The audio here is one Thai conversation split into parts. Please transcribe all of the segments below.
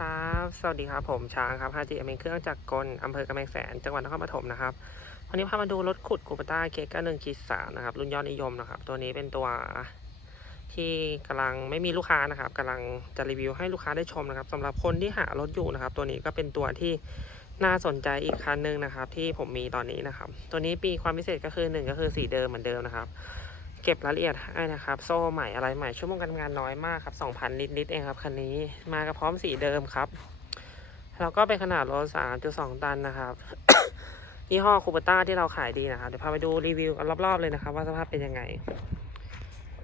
ครับ สวัสดีครับผมช้างครับฮาจิอเมนเครื่องจักรกลอำเภอกำแพงแสน จังหวัดนครปฐมนะครับ วันนี้พามาดูรถขุดกูปต้าเคก้าหนึ่งขีดสามนะครับ รุ่นยอดนิยมนะครับ ตัวนี้เป็นตัวที่กำลังไม่มีลูกค้านะครับกำลังจะรีวิวให้ลูกค้าได้ชมนะครับสำหรับคนที่หารถอยู่นะครับ ตัวนี้ก็เป็นตัวที่น่าสนใจอีกคันหนึ่งนะครับ ที่ผมมีตอนนี้นะครับ ตัวนี้ปีความพิเศษก็คือหนึ่งก็คือสีเดิมเหมือนเดิมนะครับ เก็บรายละเอียดให้นะครับ โซ่ใหม่อะไรใหม่ชั่วโมงการทำงานน้อยมากครับ 2,000 ลิตรๆเองครับ คันนี้มากับพร้อมสีเดิมครับ แล้วก็เป็นขนาดรถ3.2 ตันนะครับยี่ห้อคูปต้าที่เราขายดีนะครับ เดี๋ยวพาไปดูรีวิวกันรอบๆเลยนะครับ ว่าสภาพเป็นยังไง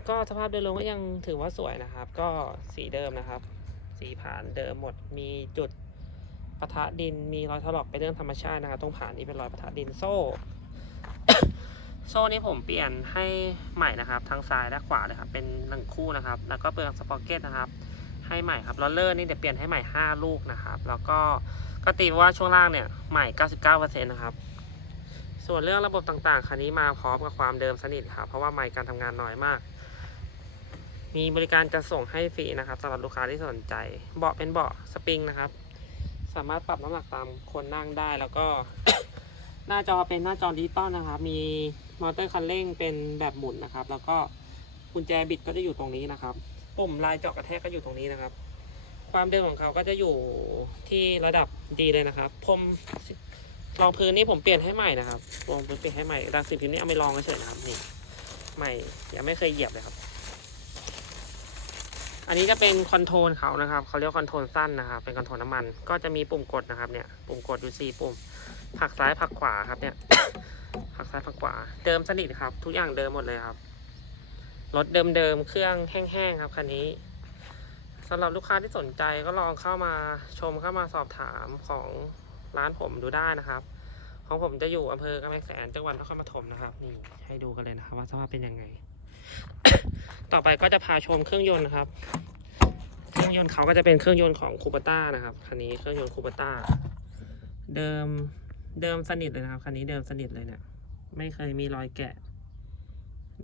ก็สภาพโดยรวมก็ยังถือว่าสวยนะครับ ก็สีเดิมนะครับ สีผ่านเดิมหมดมีจุดปะทะดินมีรอยถลอกเป็นเรื่องธรรมชาตินะครับตรงผ่านนี้เป็นรอยปะทะดินโซ่ โซ่นี้ผมเปลี่ยนให้ใหม่นะครับ ทั้งซ้ายและขวาเลยครับ เป็นหนึ่งคู่นะครับ แล้วก็เปลือกสปอเก็ตนะครับ ให้ใหม่ครับลอเลอร์นี่เดี๋ยวเปลี่ยนให้ใหม่ 5 ลูกนะครับ แล้วก็ก็ตีว่าช่วงล่างเนี่ยใหม่ 99%นะครับ ส่วนเรื่องระบบต่างๆ คันนี้มาพร้อมกับความเดิมสนิทครับ เพราะว่าใหม่การทำงานน้อยมาก มีบริการจะส่งให้ฟรีนะครับสำหรับลูกค้าที่สนใจ เบาะเป็นเบาะสปริงนะครับ สามารถปรับน้ำหนักตามคนนั่งได้แล้วก็ หน้าจอเป็นหน้าจอดิจิตอลนะครับ มีมอเตอร์คันเร่งเป็นแบบหมุนนะครับ แล้วก็กุญแจบิดก็จะอยู่ตรงนี้นะครับ ปุ่มลายเจาะกระแทกก็อยู่ตรงนี้นะครับ ความเดิมของเขาก็จะอยู่ที่ระดับดีเลยนะครับผมรองพื้นนี่ผมเปลี่ยนให้ใหม่นะครับรองพื้นเปลี่ยนให้ใหม่ดังสิ่งพิมพ์นี่เอาไปลองเฉยๆนะครับนี่ใหม่ยังไม่เคยเหยียบเลยครับ อันนี้จะเป็นคอนโทรลเขานะครับเขาเรียกคอนโทรลสั้นนะครับ เป็นคอนโทรลน้ำมัน ก็จะมีปุ่มกดนะครับเนี่ย ปุ่มกดอยู่สี่ปุ่ม ผักซ้ายผักขวาครับเนี่ย ผักซ้ายผักขวา เดิมสนิทครับ ทุกอย่างเดิมหมดเลยครับ รถเดิมๆ เครื่องแห้งๆ ครับคันนี้สำหรับลูกค้าที่สนใจก็ลองเข้ามาชมเข้ามาสอบถามของร้านผมดูได้นะครับ ของผมจะอยู่อำเภอกำแพงแสนจังหวัดนครปฐมนะครับ นี่ให้ดูกันเลยนะครับว่าสภาพเป็นยังไง ต่อไปก็จะพาชมเครื่องยนต์นะครับ เครื่องยนต์เขาก็จะเป็นเครื่องยนต์ของคูปต้านะครับคันนี้เครื่องยนต์คูปต้าเดิมเดิมสนิทเลยนะครับคันนี้เดิมสนิทเลยเนี่ยไม่เคยมีรอยแกะ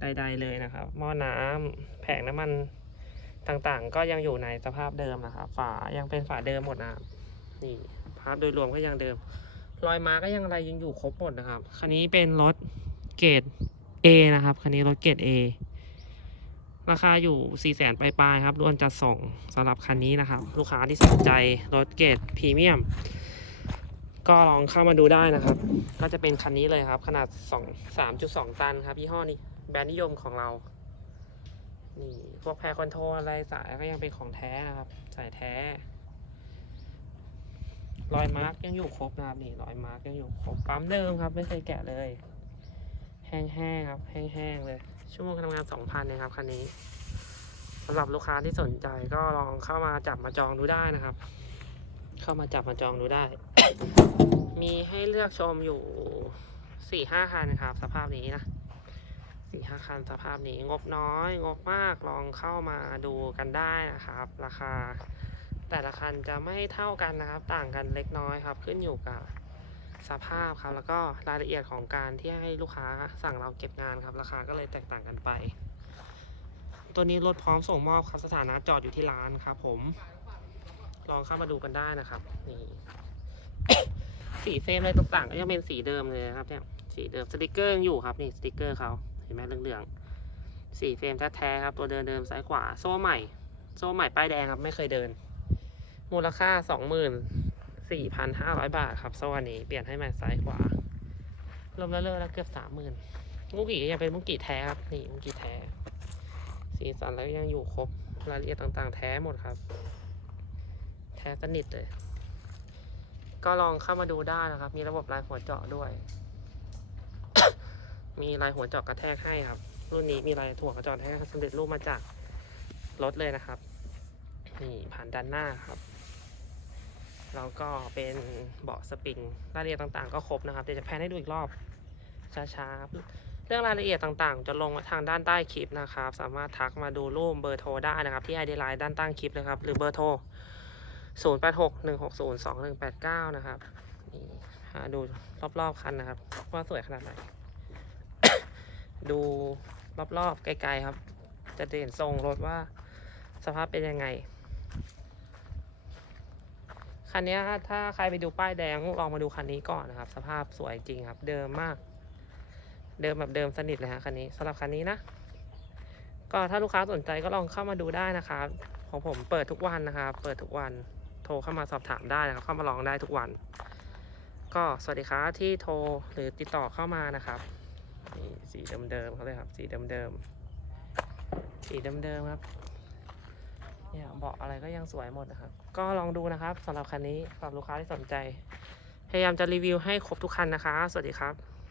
ใด ๆ เลยนะครับ หม้อน้ำแผงน้ำมันต่างๆ ก็ยังอยู่ในสภาพเดิมนะครับ ฝายังเป็นฝาเดิมหมดนะครับนี่ภาพโดยรวมก็ยังเดิม รอยมาร์กก็ยังอะไรยังอยู่ครบหมดนะครับ คันนี้เป็นรถเกรด A นะครับ คันนี้รถเกรด A ราคาอยู่4ี่แสนปลายๆครับรวนจะส่งสำหรับคันนี้นะครับ ลูกค้าที่สนใจรถเกรดพรีเมียม ก็ลองเข้ามาดูได้นะครับ ก็จะเป็นคันนี้เลยครับ ขนาด 2 3.2 ตันครับ ยี่ห้อนี้ แบรนด์นิยมของเรา นี่พวกแพรคอนโทรลอะไรสายก็ยังเป็นของแท้นะครับ สายแท้ รอยมาร์กยังอยู่ครบนะครับนี่รอยมาร์กยังอยู่ครบปั๊มเดิมครับ ไม่เคยแกะเลย แห้งๆครับ แห้งๆเลย ชั่วโมงการทำงาน 2,000นะครับคันนี้สำหรับลูกค้าที่สนใจก็ลองเข้ามาจับมาจองดูได้นะครับ เข้ามาจับมาจองดูได้ มีให้เลือกชมอยู่สี่ห้าคันครับ สภาพนี้นะสี่ห้าคันสภาพนี้งบน้อย งบมากลองเข้ามาดูกันได้นะครับ ราคา แต่ละคันจะไม่เท่ากันนะครับ ต่างกันเล็กน้อยครับ ขึ้นอยู่กับ สภาพครับแล้วก็รายละเอียดของการที่ให้ลูกค้าสั่งเราเก็บงานครับ ราคาก็เลยแตกต่างกันไป ตัวนี้รถพร้อมส่งมอบครับสถานะจอดอยู่ที่ร้านครับผม ลองเข้ามาดูกันได้นะครับ นี่ สีเฟรมอะไรต่างๆก็ยังเป็นสีเดิมเลยครับเนี่ยสีเดิมสติกเกอร์ยังอยู่ครับนี่สติกเกอร์เขาเห็นไหมเหลืองๆสีเฟรมแท้ๆครับ ตัวเดินเดิมซ้ายขวาโซ่ใหม่ โซ่ใหม่ป้ายแดงครับ ไม่เคยเดิน มูลค่าสองหมื่น สี่พันห้าร้อยบาทครับโซนนี้เปลี่ยนให้ใหม่ซ้ายขวารวมแล้วเลยแล้วเกือบสามหมื่นมุกิก็ยังเป็นมุกิแท้ครับ นี่มุกิแท้ สีสันแล้วยังอยู่ครบรายละเอียดต่างๆ แท้หมดครับ แท้สนิทเลย ก็ลองเข้ามาดูได้นะครับ มีระบบลายหัวเจาะด้วย มีลายหัวเจาะกระแทกให้ครับ รุ่นนี้มีลายถั่วกระจาะกรแทกสำเร็จรูปมาจากรถเลยนะครับ นี่ผ่านด้านหน้าครับ แล้วก็เป็นเบาะสปริงรายละเอียดต่างๆ ก็ครบนะครับเดี๋ยวจะแพนให้ดูอีกรอบช้าๆเรื่องรายละเอียดต่างๆ จะลงมาทางด้านใต้คลิปนะครับ สามารถทักมาดูรูปเบอร์โทรได้นะครับที่ไอเดียไลน์ด้านใต้คลิปนะครับหรือเบอร์โทร0 8 6 1 6 0 2 1 8 9 นะครับนี่หาดูรอบๆคันนะครับ ว่าสวยขนาดไหน ดูรอบๆไกลๆครับ จะเด่นทรงรถว่าสภาพเป็นยังไง คันนี้ถ้าใครไปดูป้ายแดงลองมาดูคันนี้ก่อนนะครับ สภาพสวยจริงครับ เดิมมาก เดิมแบบเดิมสนิทเลยฮะคันนี้สำหรับคันนี้นะ ก็ถ้าลูกค้าสนใจก็ลองเข้ามาดูได้นะครับของผมเปิดทุกวันนะครับ เปิดทุกวันโทรเข้ามาสอบถามได้นะครับ เข้ามาลองได้ทุกวัน ก็สวัสดีครับที่โทรหรือติดต่อเข้ามานะครับนี่สีเดิมๆเขาเลยครับ สีเดิมๆสีเดิมๆครับ เนี่ยเบาะอะไรก็ยังสวยหมดนะครับ ก็ลองดูนะครับสำหรับคันนี้สำหรับลูกค้าที่สนใจ พยายามจะรีวิวให้ครบทุกคันนะคะ สวัสดีครับ